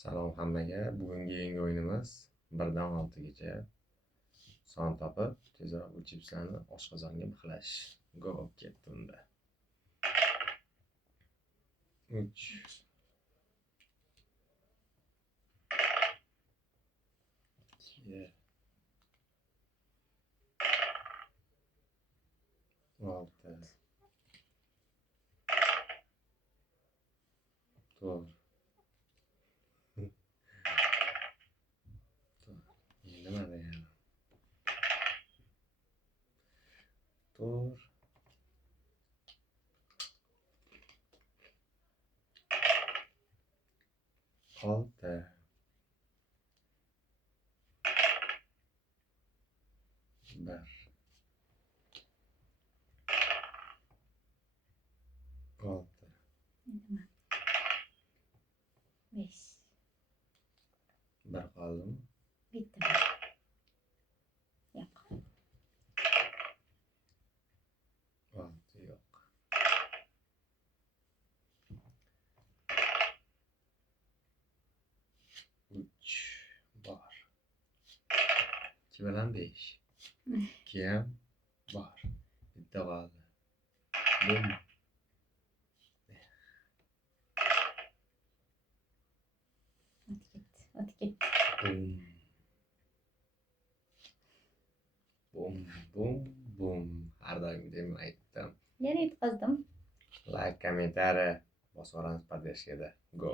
Salom hammaga. Bugungi o'yinimiz 1 dan 6 gacha son topib, tezroq bu chipslarni oshqozonga mixlash. Go ketdi unda. 3 2 6 4 nima deyapman? 4 6 1 6 5 1 qoldimi? bitti. Yo'q. 6 yo'q. 3 bor. 2 bilan 5. 2 ham bor. Bitta qoldi. Bum. O'tib ketdi. Bum. Har doimgidek aytdim. Yana yutqazdim. Like, kommentariy bosib olamiz podдержкада. Go.